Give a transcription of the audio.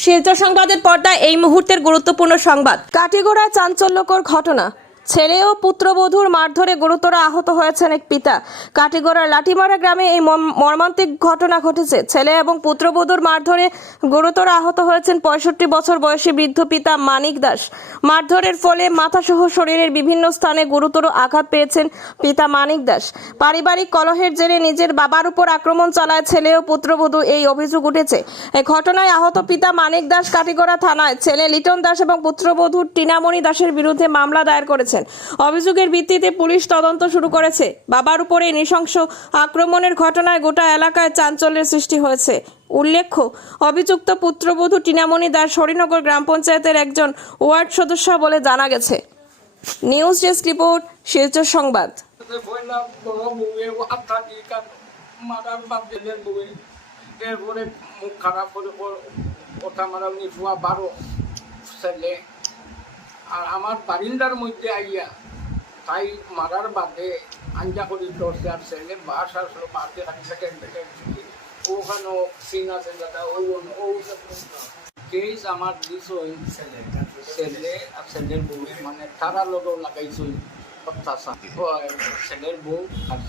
শিলচর সংবাদের পর্দায় এই মুহূর্তের গুরুত্বপূর্ণ সংবাদ। কাটিগোড়ায় চাঞ্চল্যকর ঘটনা। ছেলে ও পুত্রবধূর মারধরে গুরুতর আহত হয়েছেন এক পিতা। কাটিগড়ার লাঠিমারা গ্রামে এই মর্ম- মর্মান্তিক ঘটনা ঘটেছে। ছেলে এবং পুত্রবধূর মারধরে গুরুতর আহত হয়েছেন পঁয়ষট্টি বছর বয়সী বৃদ্ধ পিতা মানিক দাস। মারধরের ফলে মাথাসহ শরীরের বিভিন্ন স্থানে গুরুতর আঘাত পেয়েছেন পিতা মানিক দাস। পারিবারিক কলহের জেরে নিজের বাবার উপর আক্রমণ চালায় ছেলে ও পুত্রবধূ এই অভিযোগ উঠেছে। ঘটনায় আহত পিতা মানিক দাস কাটিগড়া থানায়, ছেলে লিটন দাস এবং পুত্রবধূ টিনামণি দাসের বিরুদ্ধে মামলা দায়ের করেছেন। অভিযোগের ভিত্তিতে পুলিশ তদন্ত শুরু করেছে। বাবার উপরে নৃশংস আক্রমণের ঘটনায় গোটা এলাকায় চাঞ্চল্যের সৃষ্টি হয়েছে। উল্লেখ্য, অভিযুক্ত পুত্রবধূ টিনামণি দাস হরিনগর গ্রাম পঞ্চায়েতের একজন ওয়ার্ড সদস্য বলে জানা গেছে। নিউজ ডেস্ক রিপোর্ট, শিলচর সংবাদ। মুখ খারাপ করে কথা মারা উনি বারো ছেলে। আর আমার বারিন্দার মধ্যে আইয়া তাই মারার বাদে আঞ্জা করে ধরছে আর ছেলে বাস আসলো মারতে থাকি সেকেন্ড সেকেন্ড ওখানেও সিন আছে দাদা ওই ও কেস আমার দিস ওই ছেলে আর ছেলের বউ মানে তারা লোক লাগাইছই অত্যাচার ছেলের বউ আর